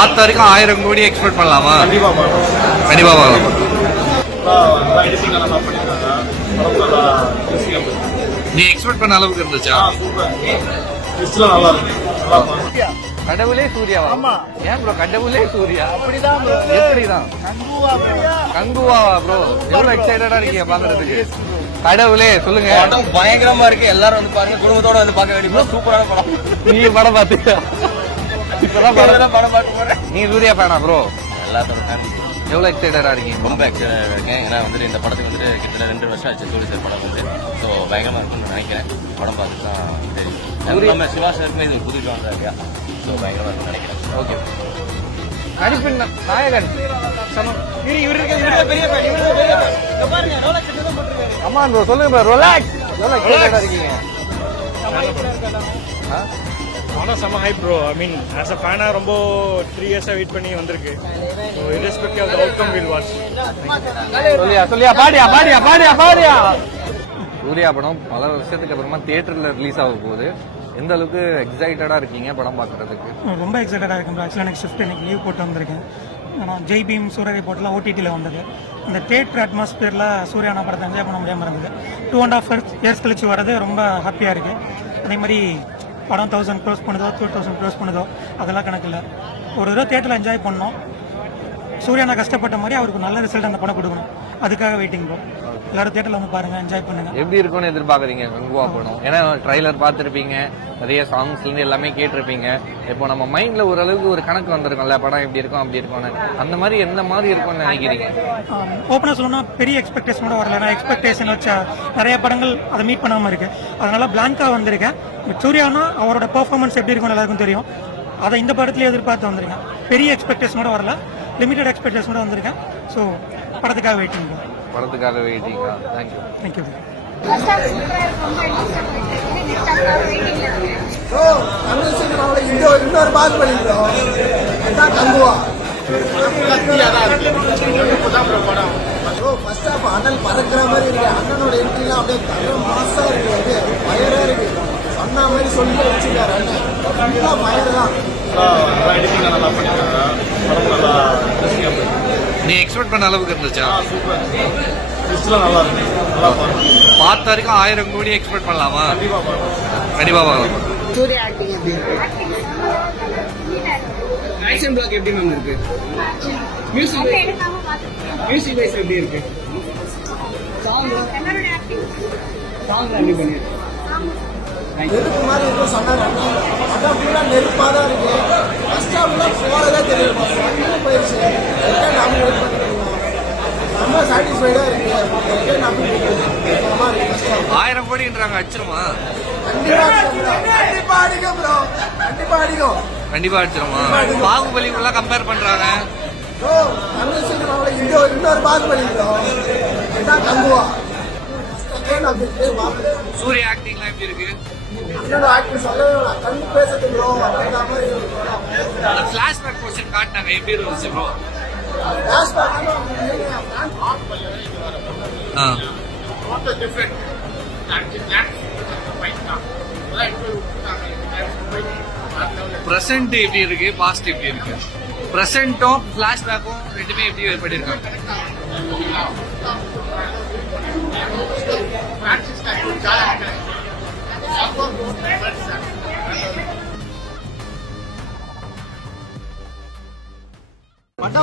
பார்த்த வரைக்கும் 1000 கோடி எக்ஸ்பெக்ட் பண்ணலாமா? கண்டிப்பா பார்க்கலாம். கண்டிப்பா பார்க்கலாம். நீ எக்ஸ்பெக்ட் பண்ண அளவுக்கு இருந்துச்சா? கடவுளே சூர்யாவா? ஏன் ப்ரோ கடவுளே சூர்யா? அப்படிதான் ப்ரோ. எப்படிதான் கங்குவாவா ப்ரோ? எவ்வளவு எக்ஸைட்டடா இருக்கீங்க பாக்குறதுக்கு? கடவுளே சொல்லுங்க. படம் பயங்கரமா இருக்கு. எல்லாரும் வந்து பாருங்க, குடும்பத்தோட வந்து பார்க்க வேண்டிய சூப்பரான படம். நீ படம் பாத்தியா? இப்பதான் படம் பார்க்க போறேன். நீ சூர்யா ஃபேனா ப்ரோ? எல்லாத்தோட ஃபேன். எவ்வளவு எக்ஸைட்டடா இருக்கீங்க? ரொம்ப எக்ஸைட்டடா இருக்கேன். ஏன்னா வந்துட்டு இந்த படத்துக்கு வந்துட்டு கிட்டத்தட்ட 2 வருஷம் ஆச்சு சூரிய சார் படம் வந்து. ஸோ பயங்கரமா இருக்குன்னு நினைக்கிறேன். படம் பார்த்துட்டு தான் தெரியும். நம்ம சிவா சாருக்குமே இது புது ஜான்ரா இல்லையா? ஸோ பயங்கரமா இருக்குன்னு நினைக்கிறேன். ஓகே. நடிப்பின் நாயகன் அம்மா ப்ரோ சொல்லுங்க ப்ரோ. ரிலாக்ஸ். எவ்வளவு எக்ஸைட்டடா இருக்கீங்க? செம hype bro. I mean as a ஃபேனா ரொம்ப 3 இயர்ஸா வெயிட் பண்ணி வந்திருக்கு. So irrespective of the outcome we'll watch. சொல்லியா பாடியா. சூர்யா படம் பல வருஷத்துக்கு அப்புறமா தியேட்டர்ல ரிலீஸ் ஆக போகுது. எந்த அளவுக்கு எக்ஸைட்டடா இருக்கீங்க படம் பாக்குறதுக்கு? ரொம்ப எக்ஸைட்டடாக இருக்கும் ப்ரோ. ஆக்சுவலாக எனக்கு ஷிஃப்ட் எனக்கு லீவ் போட்டு வந்திருக்கேன். ஆனால் ஜெய் பீம் சூரிய போட்டுலாம் ஓடிடியில் வந்தது. இந்த தியேட்டர் அட்மாஸ்பியரில் சூர்யானா படத்தை என்ஜாய் பண்ண முடியாமல் இருந்தது. 2.5 இயர்ஸ் கழிச்சு வரது ரொம்ப ஹாப்பியாக இருக்குது. அதே மாதிரி படம் 1000 க்ரோஸ் பண்ணுதோ 2000 க்ரோஸ் பண்ணுதோ அதெல்லாம் கணக்கு இல்லை. ஒரு தடவை தியேட்டரில் என்ஜாய் பண்ணோம். சூர்யானா கஷ்டப்பட்ட மாதிரி அவருக்கு நல்ல ரிசல்ட் அந்த படம் கொடுக்கணும். அதுக்காக வெயிட்டிங் ப்ரோ. எல்லாரும் தியேட்டர்ல வந்து பாருங்க, என்ஜாய் பண்ணுங்க. எப்படி இருக்கும்னு எதிர்பார்க்குறீங்க கங்குவா படம்? ஏன்னா ட்ரைலர் பார்த்துருப்பீங்க, நிறைய சாங்ஸ்ல இருந்து எல்லாமே கேட்டிருப்பீங்க. இப்போ நம்ம மைண்ட்ல ஓரளவுக்கு ஒரு கணக்கு வந்திருக்கும்ல, படம் எப்படி இருக்கும் அப்படி இருக்கும்னு. அந்த மாதிரி எந்த மாதிரி இருக்கும்னு நினைக்கிறீங்க? ஓப்பனாக சொல்லணும்னா பெரிய எக்ஸ்பெக்டேஷனோட வரல. நான் எக்ஸ்பெக்டேஷன் வச்ச நிறைய படங்கள் அதை மீட் பண்ணாமல் இருக்கு. அதனால பிளாங்கா வந்திருக்கேன். சூர்யானா அவரோட பெர்ஃபார்மன்ஸ் எப்படி இருக்கும்னு எல்லாருக்கும் தெரியும். அதை இந்த படத்துலேயே எதிர்பார்த்து வந்திருக்கேன். பெரிய எக்ஸ்பெக்டேஷனோட வரல, லிமிடெட் எக்ஸ்பெக்டேஷனோட வந்திருக்கேன். ஸோ படத்துக்காக வெயிட்டிங். படத்துக்காக வெயிட்டிங்கா? தேங்க்யூ. தேங்க்யூ. இன்னொரு பாஸ் பண்ணிக்கிறோம். கங்குவா ஃபர்ஸ்ட் ஆஃப் அண்ணன் பறக்கிற மாதிரி இருக்கு. அண்ணனோட என்ட்ரிலாம் அப்படியே தர மாசா இருக்கு. பயரா இருக்கு. சொன்ன மாதிரி சொல்லி வச்சுக்காரு அண்ணன். பயர் தான். நீ எக்ஸ்பெக்ட் பண்ண அளவுக்கு இருந்துச்சா? நல்லா இருக்கு. பார்த்த வரைக்கும் 1000 கோடி எக்ஸ்பெக்ட் பண்ணலாமா? கண்டிப்பா பார்க்கலாம். சூர்யா ஆக்டிங் எப்படி இருக்கு? ஆக்ஷன் பிளாக் எப்படி மேம் இருக்கு? மியூசிக் வைஸ் எப்படி இருக்கு? சாங் எப்படி பண்ணிருக்கு? நெருப்பு மாதிரி இருக்கும் சொன்னாங்க. அதான் ஃபுல்லாக நெருப்பாக தான் இருக்கு. ஃபர்ஸ்ட் ஹாஃப்லாம் போகிறதே தெரியும். போயிடுச்சு. ரொம்ப சாட்டிஸ்ஃபைடாக இருக்கு. 1000 கோடின்றாங்க, அடிச்சிருமா? கண்டிப்பா அடிக்கும் ப்ரோ. கண்டிப்பா அடிக்கும். கண்டிப்பா அடிச்சிருமா? பாகுபலிக்குள்ள கம்பேர் பண்றாங்க. தமிழ் சினிமாவில் இன்னொரு பாகுபலி ப்ரோ. இதுதான் கங்குவா. சூர்யா ஆக்டிங்லாம் எப்படி இருக்கு? பிளாஷ்பேக் போர்ஷன் காட்டினாங்க, எப்படி இருந்துச்சு ப்ரோ? பிரசன்ட் எப்படி இருக்கு, பாஸ்ட் எப்படி இருக்கு? பிரசன்ட்டும் பிளாஷ்பேக்கும் ரெண்டுமே எப்படி ஏற்பட்டிருக்காங்க? Francis,